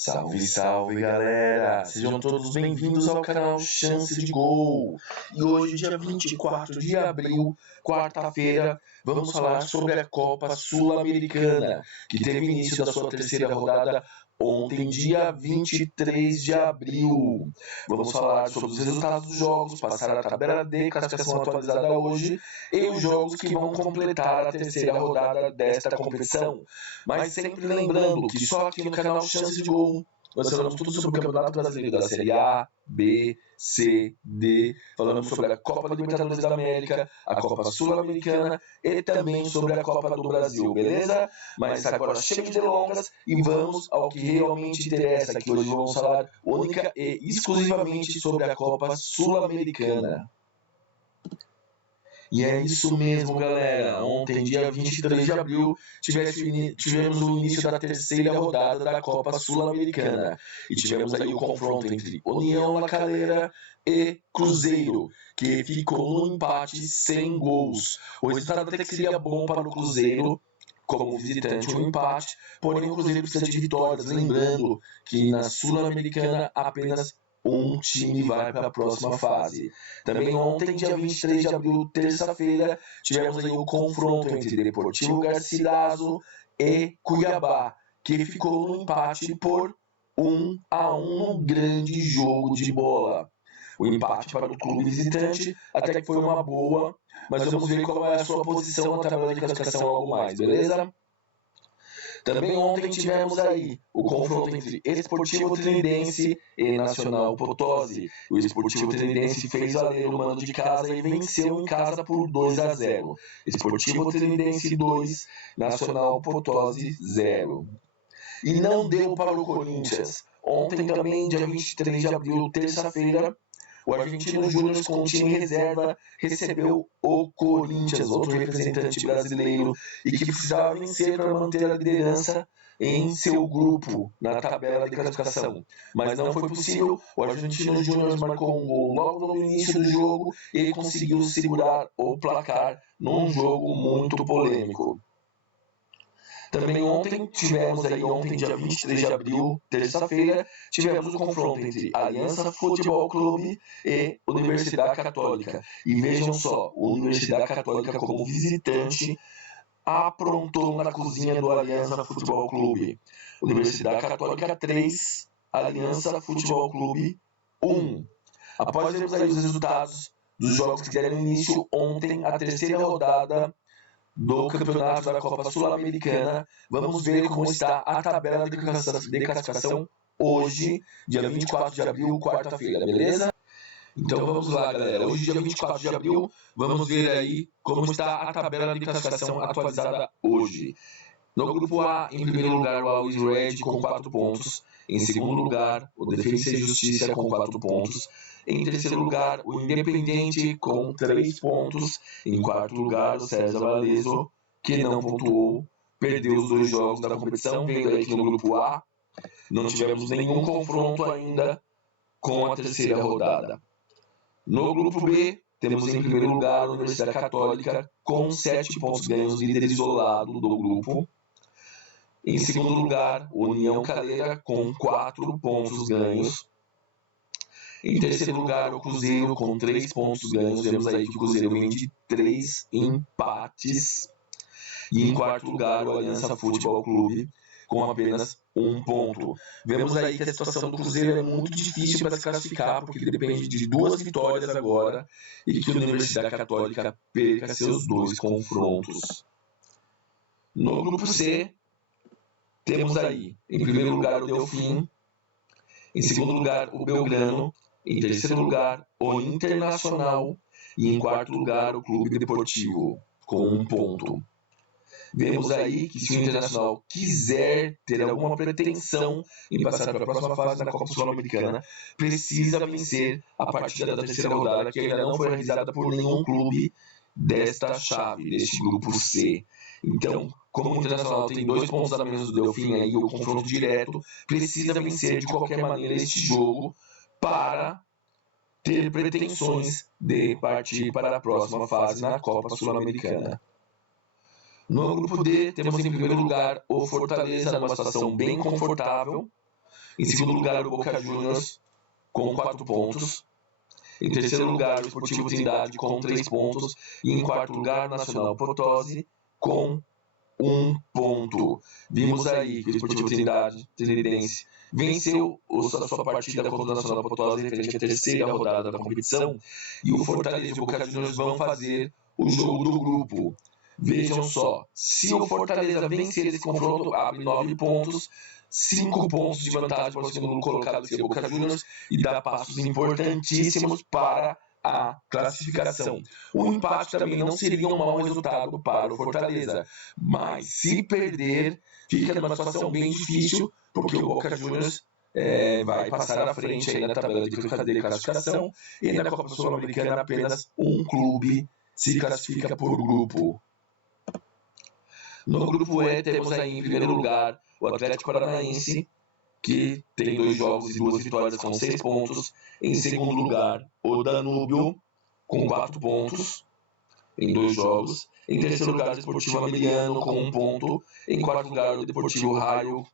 Salve, salve galera! Sejam todos bem-vindos ao canal Chance de Gol! E hoje, dia 24 de abril, quarta-feira, vamos falar sobre a Copa Sul-Americana, que teve início da sua terceira rodada ontem, dia 23 de abril. Vamos falar sobre os resultados dos jogos, passar a tabela de classificação atualizada hoje e os jogos que vão completar a terceira rodada desta competição. Mas sempre lembrando que só aqui no canal Chance de Gol nós falamos tudo sobre o Campeonato Brasileiro da Série A, B, C, D. Falamos sobre a Copa Libertadores da América, a Copa Sul-Americana e também sobre a Copa do Brasil, beleza? Mas agora chega de delongas e vamos ao que realmente interessa, que hoje vamos falar única e exclusivamente sobre a Copa Sul-Americana. E é isso mesmo, galera. Ontem, dia 23 de abril, tivemos o início da terceira rodada da Copa Sul-Americana. E tivemos aí o confronto entre União La Calera e Cruzeiro, que ficou no empate sem gols. O resultado até que seria bom para o Cruzeiro, como visitante, um empate, porém o Cruzeiro precisa de vitórias. Lembrando que na Sul-Americana apenas um time vai para a próxima fase. Também ontem, dia 23 de abril, terça-feira, tivemos aí o confronto entre Deportivo Garcilaso e Cuiabá, que ficou no empate por 1-1 num grande jogo de bola. O empate para o clube visitante até que foi uma boa, mas vamos ver qual é a sua posição na tabela de classificação algo mais, beleza? Também ontem tivemos aí o confronto entre Esportivo Trinidense e Nacional Potosí. O Esportivo Trinidense fez valer o mando de casa e venceu em casa por 2-0. Esportivo Trinidense 2, Nacional Potosí 0. E não deu para o Corinthians. Ontem também, dia 23 de abril, terça-feira, o Argentino Júnior com o time reserva recebeu o Corinthians, outro representante brasileiro, e que precisava vencer para manter a liderança em seu grupo na tabela de classificação. Mas não foi possível, o Argentino Júnior marcou um gol logo no início do jogo e conseguiu segurar o placar num jogo muito polêmico. Também ontem, dia 23 de abril, terça-feira, tivemos o confronto entre Aliança Futebol Clube e Universidade Católica. E vejam só, a Universidade Católica como visitante aprontou na cozinha do Aliança Futebol Clube. Universidade Católica 3, Aliança Futebol Clube 1. Após vermos aí os resultados dos jogos que deram início ontem, a terceira rodada do campeonato da Copa Sul-Americana, vamos ver como está a tabela de classificação hoje, dia 24 de abril, quarta-feira, beleza? Então vamos lá, galera. Hoje, dia 24 de abril, vamos ver aí como está a tabela de classificação atualizada hoje. No grupo A, em primeiro lugar, o Always Red com 4 pontos. Em segundo lugar, o Defensa e Justiça com 4 pontos. Em terceiro lugar, o Independente com 3 pontos. Em quarto lugar, o César Valeso, que não pontuou, perdeu os 2 jogos da competição, vendo aí que no grupo A não tivemos nenhum confronto ainda com a terceira rodada. No grupo B, temos em primeiro lugar a Universidade Católica com 7 pontos ganhos, líder isolado do grupo. Em segundo lugar, o União Calera com 4 pontos ganhos. Em terceiro lugar, o Cruzeiro com 3 pontos ganhos. Vemos aí que o Cruzeiro vem de 3 empates. E em quarto lugar, o Aliança Futebol Clube com apenas 1 ponto. Vemos aí que a situação do Cruzeiro é muito difícil para se classificar, porque ele depende de 2 vitórias agora e que a Universidade Católica perca seus 2 confrontos. No grupo C, temos aí, em primeiro lugar, o Delfim, em segundo lugar, o Belgrano, em terceiro lugar, o Internacional e em quarto lugar, o Clube Deportivo, com 1 ponto. Vemos aí que se o Internacional quiser ter alguma pretensão em passar para a próxima fase da Copa Sul-Americana, precisa vencer a partida da terceira rodada, que ainda não foi realizada por nenhum clube desta chave, deste grupo C. Então, como o Internacional tem 2 pontos a menos do Delfim aí, o confronto direto, precisa vencer de qualquer maneira este jogo para ter pretensões de partir para a próxima fase na Copa Sul-Americana. No grupo D, temos em primeiro lugar o Fortaleza, numa situação bem confortável, Em segundo lugar, o Boca Juniors, com 4 pontos. Em terceiro lugar, o Sportivo Trindade, com 3 pontos. E em quarto lugar, o Nacional Potosí, com 1 ponto. Vimos aí que o Sportivo Trinidense venceu a sua partida contra o Nacional Potosí referente à terceira rodada da competição. E o Fortaleza e o Boca Juniors vão fazer o jogo do grupo. Vejam só, se o Fortaleza vencer esse confronto, abre 9 pontos, 5 pontos de vantagem para o segundo colocado, que seria o Boca Juniors, e dá passos importantíssimos para a classificação. O empate também não seria um mau resultado para o Fortaleza, mas se perder, fica numa situação bem difícil, porque o Boca Juniors vai passar à frente aí na tabela de classificação, e na Copa Sul-Americana apenas um clube se classifica por grupo. No grupo E temos aí em primeiro lugar o Atlético Paranaense, que tem 2 jogos e 2 vitórias com 6 pontos. Em segundo lugar, o Danúbio, com 4 pontos em 2 jogos. Em terceiro lugar, o Deportivo Americano, com 1 ponto. Em quarto lugar, o Deportivo Raio,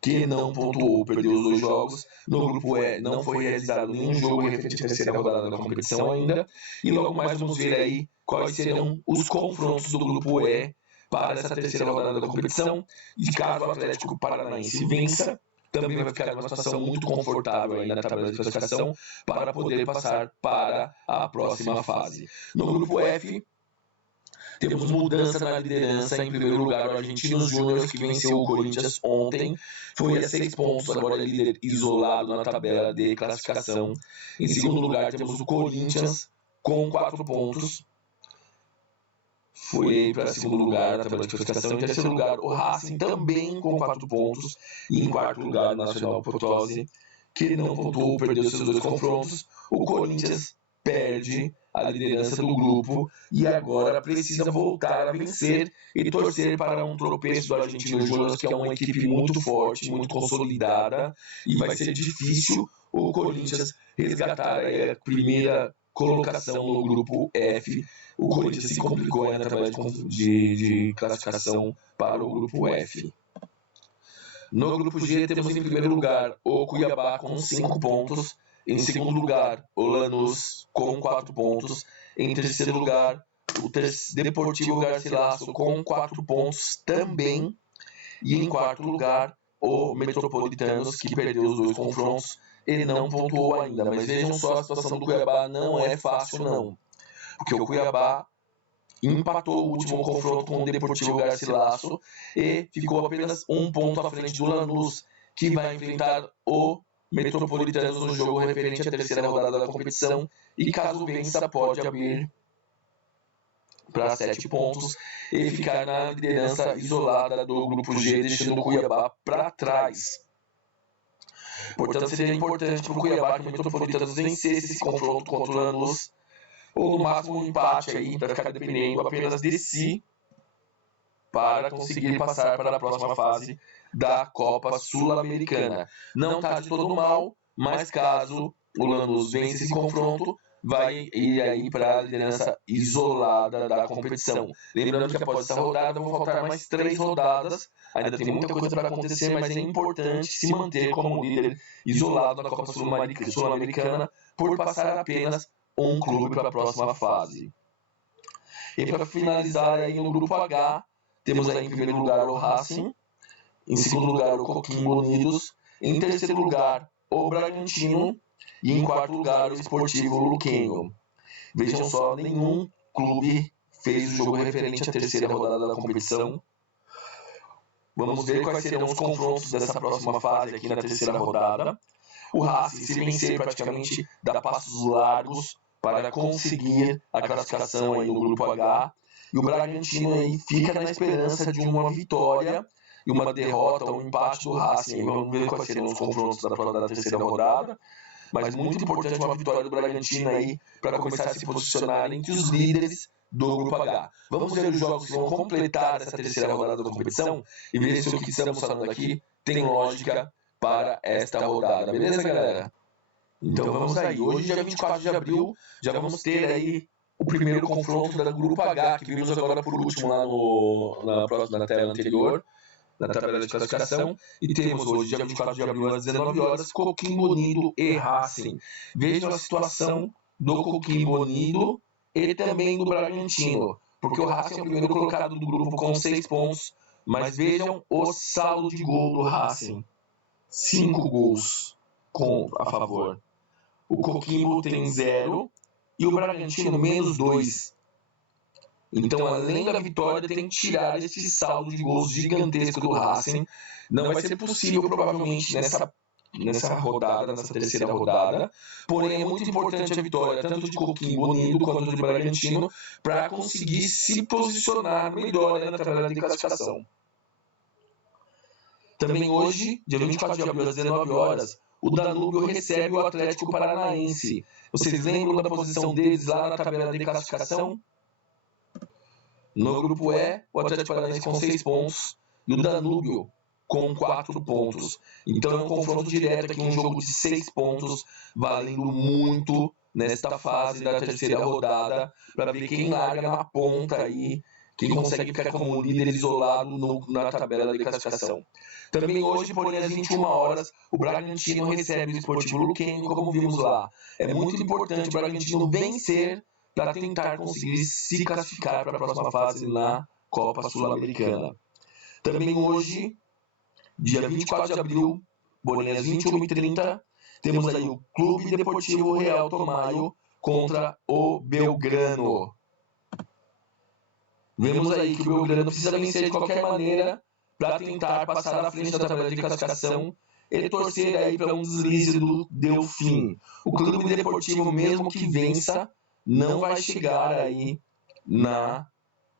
que não pontuou, perdeu os 2 jogos. No grupo E não foi realizado nenhum jogo referente à terceira rodada da competição ainda. E logo mais vamos ver aí quais serão os confrontos do grupo E para essa terceira rodada da competição. E caso o Atlético Paranaense vença, também vai ficar numa situação muito confortável aí na tabela de classificação para poder passar para a próxima fase. No grupo F, temos mudança na liderança. Em primeiro lugar, o Argentinos Júnior, que venceu o Corinthians ontem, foi a 6 pontos, agora é líder isolado na tabela de classificação. Em segundo lugar, temos o Corinthians com 4 pontos, foi para segundo lugar na tabela de classificação. Em terceiro lugar, o Racing também com 4 pontos. E em quarto lugar, o Nacional Potosí, que não pontuou, perdeu seus 2 confrontos. O Corinthians perde a liderança do grupo e agora precisa voltar a vencer e torcer para um tropeço do Argentinos Júnior, que é uma equipe muito forte, muito consolidada, e vai ser difícil o Corinthians resgatar a primeira colocação no grupo F. O Corinthians se complicou na tabela de classificação para o grupo F. No grupo G temos em primeiro lugar o Cuiabá com 5 pontos. Em segundo lugar, o Lanús com 4 pontos. Em terceiro lugar, o Deportivo Garcilaso com 4 pontos também. E em quarto lugar, o Metropolitanos, que perdeu os 2 confrontos. Ele não pontuou ainda, mas vejam só, a situação do Cuiabá não é fácil não. Porque o Cuiabá empatou o último confronto com o Deportivo Garcilaso e ficou apenas 1 ponto à frente do Lanús, que vai enfrentar o Metropolitanos no jogo referente à terceira rodada da competição, e caso vença pode abrir para 7 pontos e ficar na liderança isolada do grupo G, deixando o Cuiabá para trás. Portanto, seria importante para o Cuiabá que o Metropolitanos vencesse esse confronto contra o Lanús, ou no máximo um empate aí, para ficar dependendo apenas de si, para conseguir passar para a próxima fase da Copa Sul-Americana. Não está de todo mal, mas caso o Lanús vença esse confronto, vai ir aí para a liderança isolada da competição. Lembrando que após essa rodada vão faltar mais 3 rodadas, ainda tem muita coisa para acontecer, mas é importante se manter como líder isolado na Copa Sul-Americana por passar apenas um clube para a próxima fase. E para finalizar aí no grupo H, temos aí em primeiro lugar o Racing, em segundo lugar o Coquimbo Unidos, em terceiro lugar o Bragantino e em quarto lugar o Sportivo Luquenho. Vejam só, nenhum clube fez o jogo referente à terceira rodada da competição. Vamos ver quais serão os confrontos dessa próxima fase aqui na terceira rodada. O Racing, se vencer, praticamente dá passos largos para conseguir a classificação aí no grupo H. E o Bragantino aí fica na esperança de uma vitória e uma derrota, um empate do Racing. Vamos ver quais serão os confrontos da terceira rodada. Mas muito importante uma vitória do Bragantino aí para começar a se posicionar entre os líderes do grupo H. Vamos ver os jogos que vão completar essa terceira rodada da competição e ver se o que estamos falando aqui tem lógica para esta rodada. Beleza, galera? Então vamos aí. Hoje, dia 24 de abril, já vamos ter aí o primeiro confronto do grupo H, que vimos agora por último lá na tela anterior. na tabela de classificação. E temos hoje, dia 24 de abril, às 19 horas, Coquimbo Unido e Racing. Vejam a situação do Coquimbo Unido e também do Bragantino, porque o Racing é o primeiro colocado do grupo com 6 pontos, mas vejam o saldo de gol do Racing. 5 gols a favor. O Coquimbo tem 0 e o Bragantino menos 2. Então, além da vitória, tem que tirar esse saldo de gols gigantesco do Racing. Não vai ser possível, provavelmente, nessa rodada, nessa terceira rodada. Porém, é muito importante a vitória, tanto de Coquimbo Unido quanto de Bragantino, para conseguir se posicionar melhor na tabela de classificação. Também hoje, dia 24 de abril, às 19 horas, o Danúbio recebe o Atlético Paranaense. Vocês lembram da posição deles lá na tabela de classificação? No grupo E, o Atlético Paranaense com 6 pontos e o Danúbio com 4 pontos. Então é um confronto direto aqui, um jogo de 6 pontos, valendo muito nesta fase da terceira rodada, para ver quem larga na ponta aí, quem consegue ficar como líder isolado na tabela de classificação. Também hoje, porém, às 21 horas, o Bragantino recebe o Sportivo Luquense, como vimos lá. É muito importante o Bragantino vencer para tentar conseguir se classificar para a próxima fase na Copa Sul-Americana. Também hoje, dia 24 de abril, porém às 21h30, temos aí o Clube Deportivo Real Tomayo contra o Belgrano. Vemos aí que o Belgrano precisa vencer de qualquer maneira para tentar passar à frente da tabela de classificação e torcer aí para um deslize do Delfim. O Clube Deportivo, mesmo que vença, não vai chegar aí na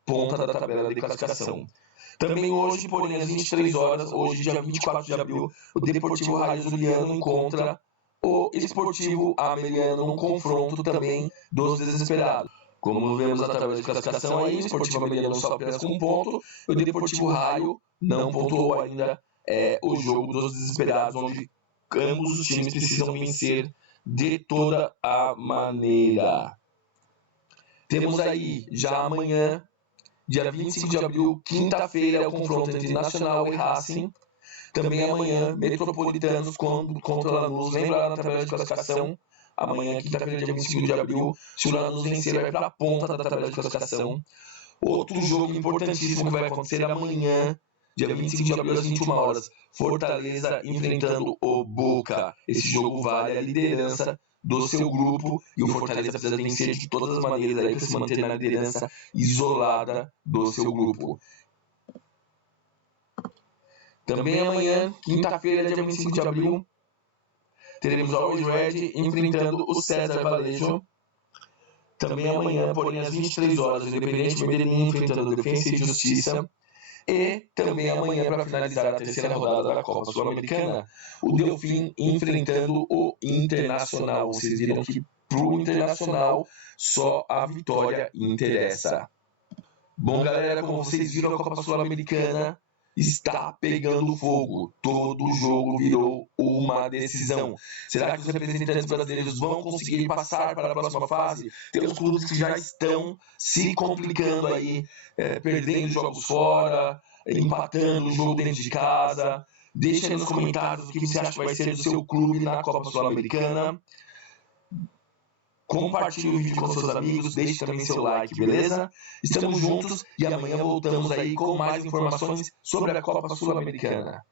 ponta da tabela de classificação. Também hoje, porém, às 23 horas, hoje, dia 24 de abril, o Deportivo Raio Zuliano encontra o Esportivo Ameliano, um confronto também dos desesperados. Como vemos na tabela de classificação aí, o Esportivo Ameliano só apenas com 1 ponto, o Deportivo Raio não pontuou ainda. É o jogo dos desesperados, onde ambos os times precisam vencer de toda a maneira. Temos aí, já amanhã, dia 25 de abril, quinta-feira, o confronto entre Nacional e Racing. Também amanhã, Metropolitanos contra o Lanús. Lembra lá na tabela de classificação? Amanhã, quinta-feira, dia 25 de abril, se o Lanús vencer, vai para a ponta da tabela de classificação. Outro jogo importantíssimo que vai acontecer amanhã, dia 25 de abril, às 21 horas. Fortaleza enfrentando o Boca. Esse jogo vale a liderança do seu grupo e o Fortaleza precisa vencer de todas as maneiras aí para se manter na liderança isolada do seu grupo. Também amanhã, quinta-feira, dia 25 de abril, teremos o Always Red enfrentando o César Valejo. Também amanhã, porém, às 23 horas, o Independente Medellín enfrentando o Defensa e Justiça. E também amanhã, para finalizar a terceira rodada da Copa Sul-Americana, o Delfim enfrentando o Internacional. Vocês viram que para o Internacional só a vitória interessa. Bom, galera, como vocês viram, a Copa Sul-Americana está pegando fogo. Todo jogo virou uma decisão. Será que os representantes brasileiros vão conseguir passar para a próxima fase? Temos clubes que já estão se complicando aí, perdendo jogos fora, empatando o jogo dentro de casa. Deixa aí nos comentários o que você acha que vai ser do seu clube na Copa Sul-Americana. Compartilhe o vídeo com seus amigos, deixe também seu like, beleza? Estamos juntos e amanhã voltamos aí com mais informações sobre a Copa Sul-Americana.